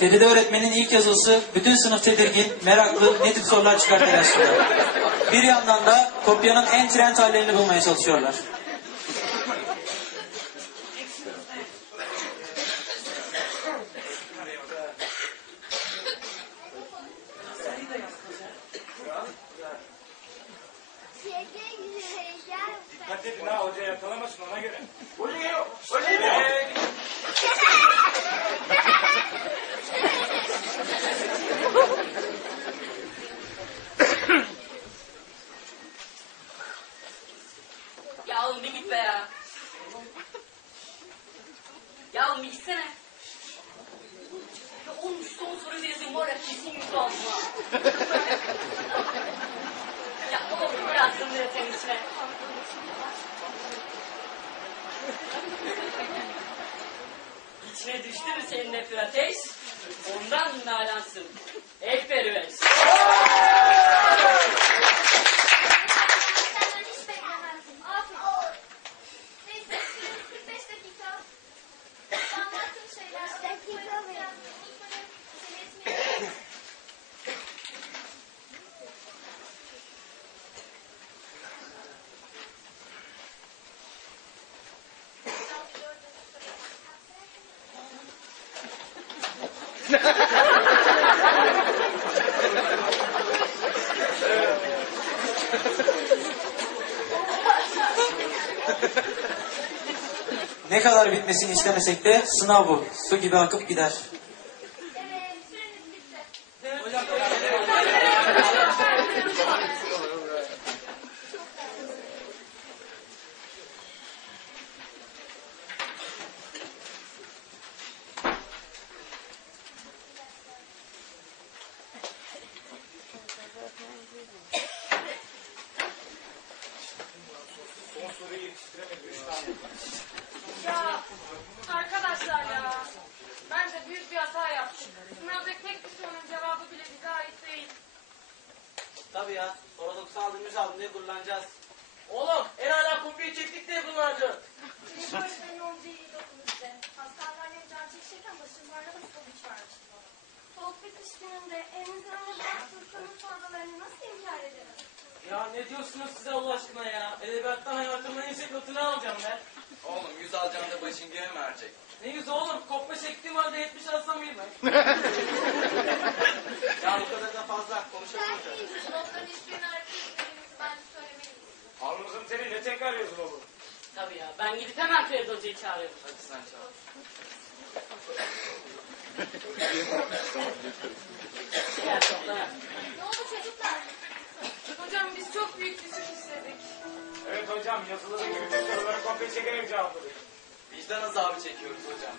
Feride öğretmenin ilk yazısı bütün sınıf tedirgin, meraklı, ne tip sorular çıkar telaşında. Bir yandan da kopyanın en trend hallerini bulmaya çalışıyorlar. Dikkat edin ha hoca yakalamasın ona göre. Hoca geliyor. Hoca geliyor. Oğlum bir git be ya. Ya oğlum bir gitsene. Ya oğlum şu son da yazayım var ya kesin yüzü aldım ha. ya oğlum biraz sınırı senin içine. İçine düştü mü senin bir ateş? Ondan nalansın. El periveş. Ne kadar bitmesini istemesek de sınav bu. Su gibi akıp gider. Ne diyorsunuz size Allah aşkına ya? Edebiyattan hayatımın en yüksek notunu alacağım ben. Oğlum yüz alacağım da başın göğe mi erecek? Ne yüzü oğlum? Kopya çektiğim halde 70 alsam iyi ben. Ya bu kadar da fazla konuşamayacağız. Notların hiçbirini etmediğinizi bence söylemeliyim. Alnımızın teri ne tekrar yazılı bu? Tabii ya ben gidip hemen Feride Hoca'yı çağırıyorum. Hadi sen çal. hocam yazılıdaki bütün soruları kopya çekerek cevapladık. Vicdan azabı çekiyoruz hocam.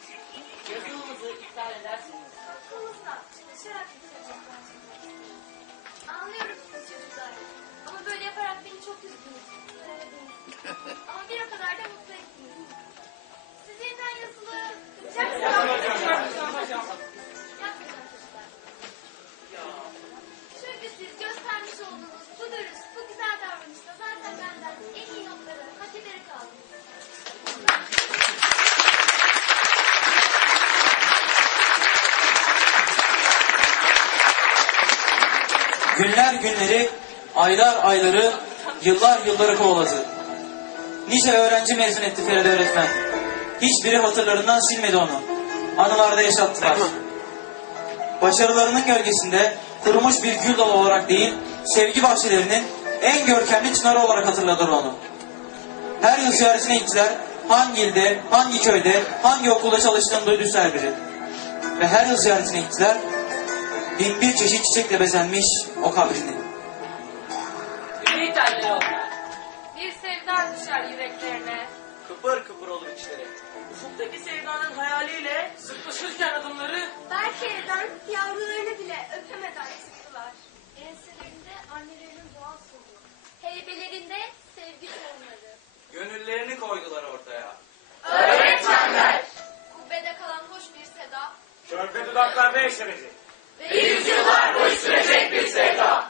Yazılımızı iptal edersiniz. Hakkımızda çalışarak bitirecekler. Anlıyorum siz çocuklar. Ama böyle yaparak beni çok üzdünüz. Günleri, aylar ayları, yıllar yılları kovaladı. Nice öğrenci mezun etti Feride öğretmen. Hiçbiri hatırlarından silmedi onu. Anılarda yaşattılar. Başarılarının gölgesinde kurumuş bir gül dalı olarak değil, sevgi bahçelerinin en görkemli çınarı olarak hatırladılar onu. Her yıl ziyaretine gittiler. Hangi ilde, hangi köyde, hangi okulda çalıştığını duydu her biri. Ve her yıl ziyaretine gittiler. Bin bir çeşit çiçekle bezenmiş o kabrini. Anne onlar. Bir sevda düşer yüreklerine. Kıpır kıpır olur içleri. Ufuktaki sevdanın hayaliyle sıklaşırken adımları Belki evden yavrularını bile öpemeden çıktılar. Enselerinde annelerinin doğal soluğu. Heybelerinde sevgi tohumları. Gönüllerini koydular ortaya. Kubbede kalan hoş bir seda. Körpe dudaklarda yeşerecek. Ve yüzyıllar boyu sürecek bir sevda.